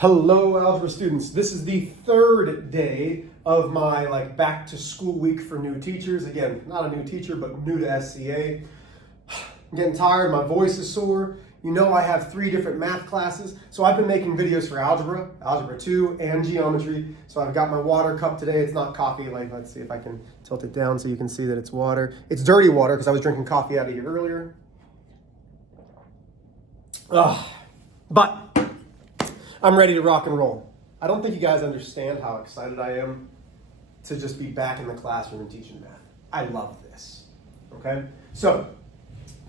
Hello, Algebra students. This is the third day of my back to school week for new teachers. Again, not a new teacher, but new to SCA. I'm getting tired, my voice is sore. You know I have 3 different math classes, so I've been making videos for Algebra, Algebra 2, and Geometry. So I've got my water cup today. It's not coffee. Let's see if I can tilt it down so you can see that it's water. It's dirty water because I was drinking coffee out of here earlier. But I'm ready to rock and roll. I don't think you guys understand how excited I am to just be back in the classroom and teaching math. I love this, okay? So,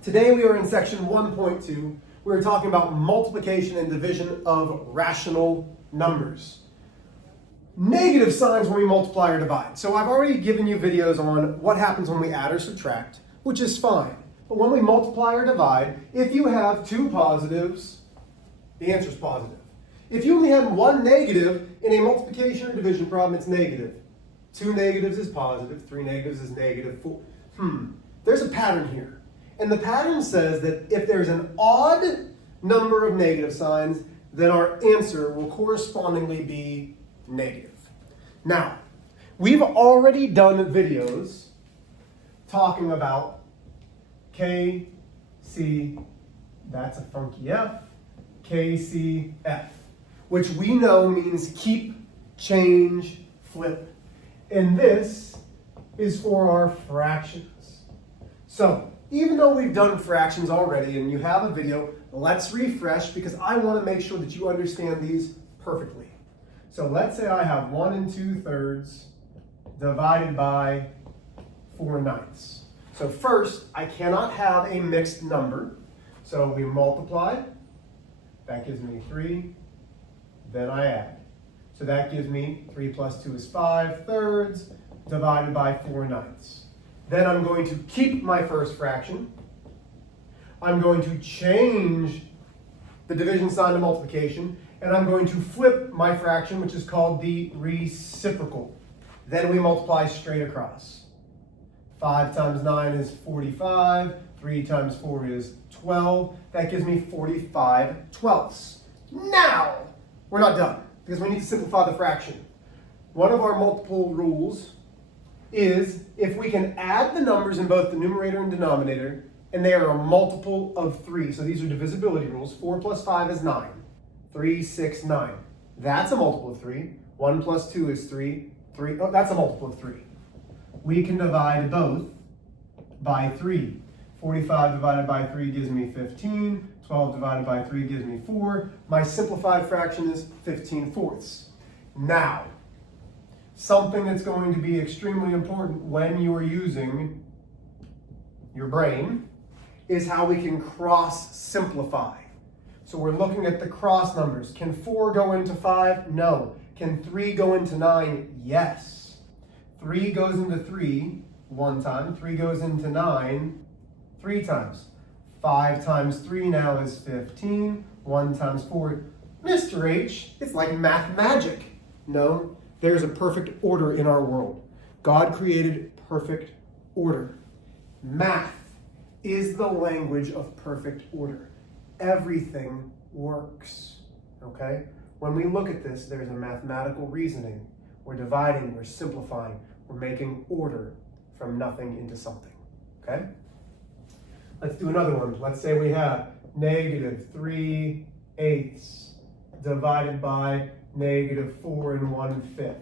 today we are in section 1.2. We're talking about multiplication and division of rational numbers. Negative signs when we multiply or divide. So I've already given you videos on what happens when we add or subtract, which is fine. But when we multiply or divide, if you have 2 positives, the answer is positive. If you only had 1 negative in a multiplication or division problem, it's negative. 2 negatives is positive, 3 negatives is negative, 4. There's a pattern here. And the pattern says that if there's an odd number of negative signs, then our answer will correspondingly be negative. Now, we've already done videos talking about K, C, that's a funky F, K, C, F, which we know means keep, change, flip. And this is for our fractions. So, even though we've done fractions already and you have a video, let's refresh because I want to make sure that you understand these perfectly. So let's say I have 1 2/3 divided by 4/9. So first, I cannot have a mixed number. So we multiply, that gives me 3. Then I add. So that gives me 3 plus 2 is 5/3 divided by 4/9. Then I'm going to keep my first fraction. I'm going to change the division sign to multiplication, and I'm going to flip my fraction, which is called the reciprocal. Then we multiply straight across. 5 times 9 is 45. 3 times 4 is 12. That gives me 45/12. Now, we're not done, because we need to simplify the fraction. One of our multiple rules is if we can add the numbers in both the numerator and denominator, and they are a multiple of 3. So these are divisibility rules. 4 plus 5 is 9. 3, 6, 9. That's a multiple of 3. 1 plus 2 is 3. That's a multiple of 3. We can divide both by 3. 45 divided by 3 gives me 15. 12 divided by 3 gives me 4. My simplified fraction is 15/4. Now, something that's going to be extremely important when you are using your brain is how we can cross simplify. So we're looking at the cross numbers. Can 4 go into 5? No. Can 3 go into 9? Yes. 3 goes into 3 1 time. 3 goes into 9 3 times. 5 times 3 now is 15. 1 times 4. Mr. H, it's like math magic. No, there's a perfect order in our world. God created perfect order. Math is the language of perfect order. Everything works, okay? When we look at this, there's a mathematical reasoning. We're dividing, we're simplifying, we're making order from nothing into something, okay? Let's do another one. Let's say we have negative 3/8 divided by negative 4 1/5.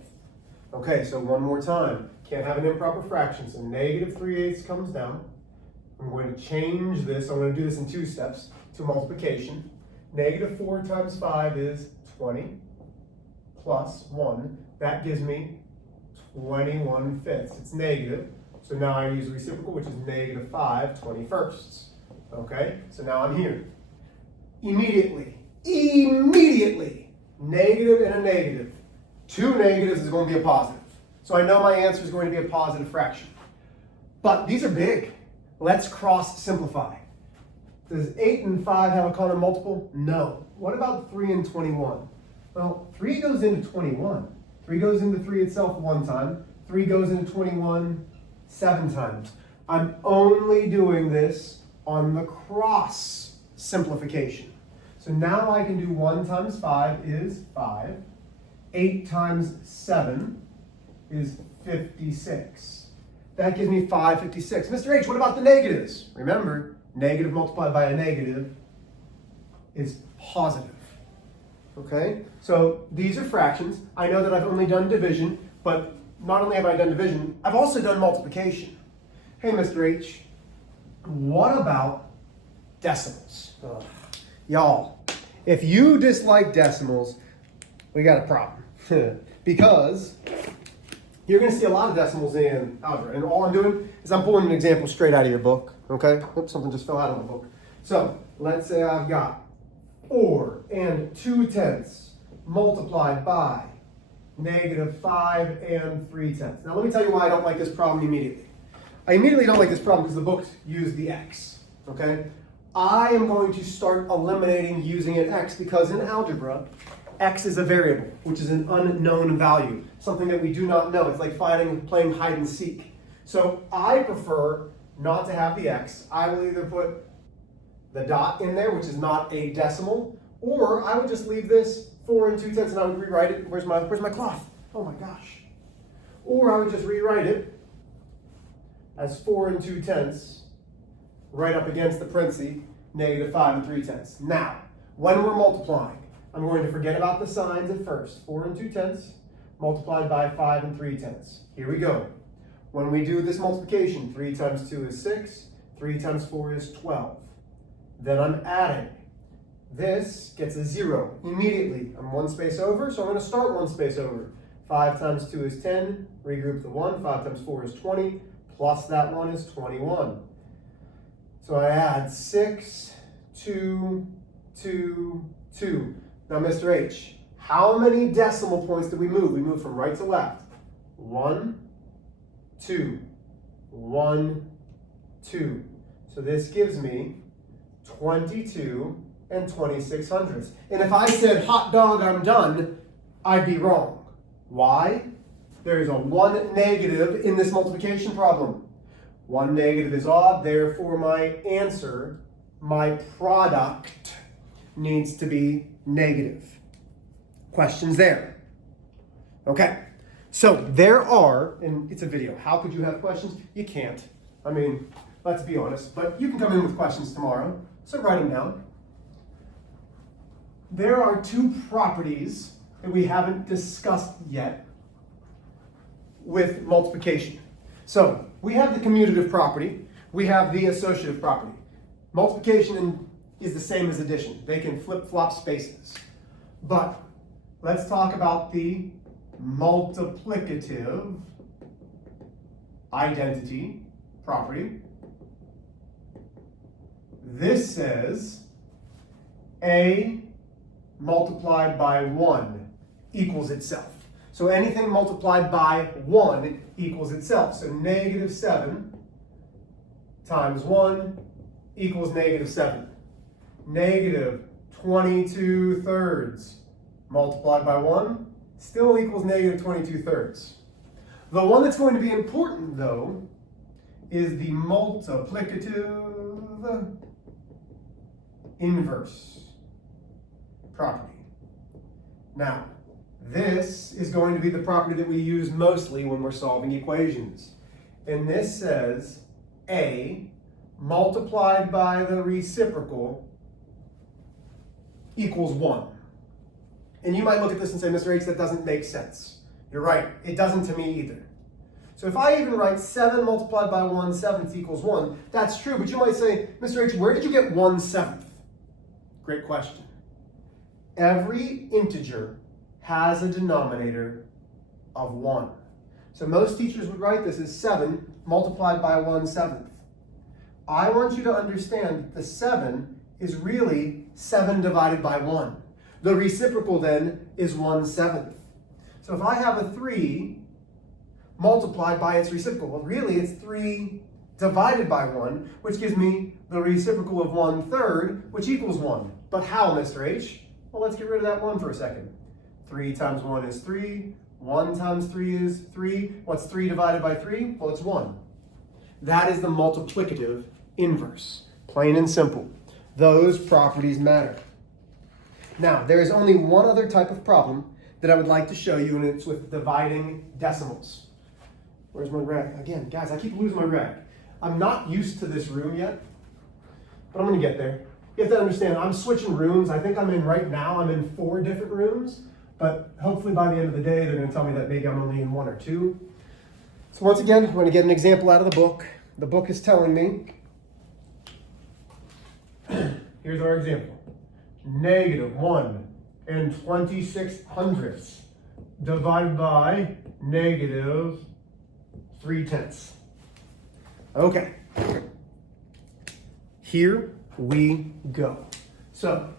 Okay, so one more time. Can't have an improper fraction, so negative 3/8 comes down. I'm going to change this. I'm going to do this in 2 steps to multiplication. Negative 4 times 5 is 20 plus 1. That gives me 21/5. It's negative. So now I use the reciprocal, which is negative 5 21st. Okay, so now I'm here. Immediately, negative and a negative. 2 negatives is going to be a positive. So I know my answer is going to be a positive fraction. But these are big. Let's cross simplify. Does 8 and 5 have a common multiple? No. What about 3 and 21? Well, 3 goes into 21. 3 goes into 3 itself 1 time. 3 goes into 21 7 times. I'm only doing this on the cross simplification. So So now I can do 1 times 5 is 5. 8 times 7 is 56. That gives me 556. Mr. H, what about the negatives? Remember, negative multiplied by a negative is positive. Okay? So these are fractions. I know that I've only done division, but not only have I done division, I've also done multiplication. Hey, Mr. H, what about decimals? Ugh. Y'all, if you dislike decimals, we got a problem. Because you're going to see a lot of decimals in algebra. And all I'm doing is I'm pulling an example straight out of your book. Okay? Oops, something just fell out of my book. So let's say I've got 4 and 2/10 multiplied by negative 5 and 3/10. Now let me tell you why I don't like this problem immediately. I immediately don't like this problem because the book used the x. Okay? I am going to start eliminating using an x because in algebra, x is a variable, which is an unknown value, something that we do not know. It's like playing hide and seek. So I prefer not to have the x. I will either put the dot in there, which is not a decimal, or I would just leave this 4 and 2/10 and I would rewrite it. Where's my cloth? Oh my gosh. Or I would just rewrite it as 4 and 2/10 right up against the parenthesis, negative 5 and 3/10. Now, when we're multiplying, I'm going to forget about the signs at first. 4 and 2/10 multiplied by 5 and 3/10. Here we go. When we do this multiplication, 3 times 2 is 6, 3 times 4 is 12. Then I'm adding. This gets a 0 immediately. I'm one space over, so I'm going to start one space over. 5 times 2 is 10, regroup the 1, 5 times 4 is 20, plus that 1 is 21. So I add 6, 2, 2, 2. Now, Mr. H, how many decimal points did we move? We moved from right to left. 1, 2, 1, 2. So this gives me 22 and 26/100. And if I said, hot dog, I'm done, I'd be wrong. Why? There is a 1 negative in this multiplication problem. 1 negative is odd, therefore my answer, my product, needs to be negative. Questions there? Okay, so there are, and it's a video, how could you have questions? You can't. I mean, let's be honest, but you can come in with questions tomorrow, so write them down. There are 2 properties that we haven't discussed yet with multiplication. So we have the commutative property, we have the associative property. Multiplication is the same as addition. They can flip-flop spaces. But let's talk about the multiplicative identity property. This says A multiplied by 1 equals itself. So anything multiplied by 1 equals itself. So negative 7 times 1 equals negative 7. Negative 22/3 multiplied by 1 still equals negative 22/3. The one that's going to be important, though, is the multiplicative inverse property. Now, this is going to be the property that we use mostly when we're solving equations. And this says A multiplied by the reciprocal equals 1. And you might look at this and say, Mr. H, that doesn't make sense. You're right, it doesn't to me either. So if I even write 7 multiplied by 1/7 equals 1, that's true, but you might say, Mr. H, where did you get 1/7? Great question. Every integer has a denominator of 1. So most teachers would write this as 7 multiplied by 1/7. I want you to understand that the 7 is really 7 divided by 1. The reciprocal then is 1/7. So if I have a 3 multiplied by its reciprocal, well really it's 3 divided by 1, which gives me the reciprocal of 1/3, which equals 1. But how, Mr. H? Well, let's get rid of that 1 for a second. 3 times 1 is 3. 1 times 3 is 3. What's 3 divided by 3? Well, it's 1. That is the multiplicative inverse. Plain and simple. Those properties matter. Now, there is only one other type of problem that I would like to show you, and it's with dividing decimals. Where's my rag? Again, guys, I keep losing my rag. I'm not used to this room yet, but I'm going to get there. You have to understand, I'm switching rooms. I think right now, I'm in 4 different rooms, but hopefully by the end of the day, they're going to tell me that maybe I'm only in 1 or 2. So once again, I'm going to get an example out of the book. The book is telling me, here's our example. -1 26/100 divided by -3/10. Okay. Here we go. So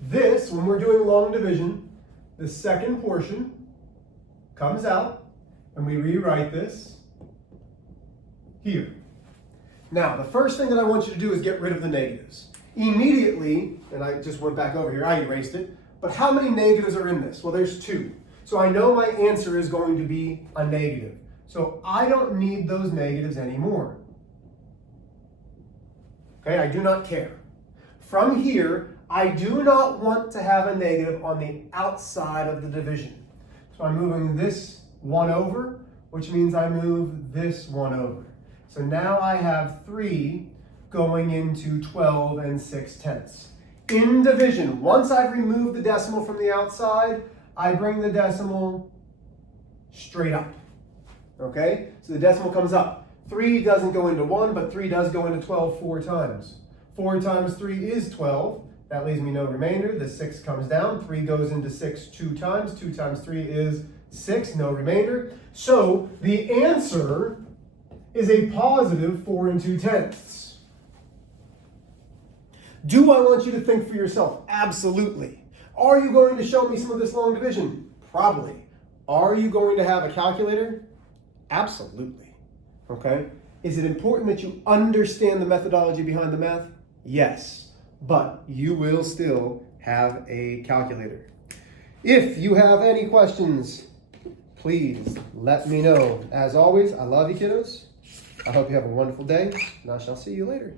this, when we're doing long division, the second portion comes out and we rewrite this here. Now, the first thing that I want you to do is get rid of the negatives. Immediately, and I just went back over here, I erased it, but how many negatives are in this? Well, there's 2. So I know my answer is going to be a negative. So I don't need those negatives anymore. Okay, I do not care. From here, I do not want to have a negative on the outside of the division. So I'm moving this 1 over, which means I move this 1 over. So now I have 3 going into 12 6/10. In division, once I've removed the decimal from the outside, I bring the decimal straight up. Okay? So the decimal comes up. 3 doesn't go into 1, but 3 does go into 12 4 times. 4 times 3 is 12. That leaves me no remainder. The 6 comes down. 3 goes into 6 2 times. 2 times 3 is 6, no remainder. So the answer is a positive 4 2/10. Do I want you to think for yourself? Absolutely. Are you going to show me some of this long division? Probably. Are you going to have a calculator? Absolutely. Okay? Is it important that you understand the methodology behind the math? Yes. But you will still have a calculator. If you have any questions, please let me know. As always, I love you, kiddos. I hope you have a wonderful day, and I shall see you later.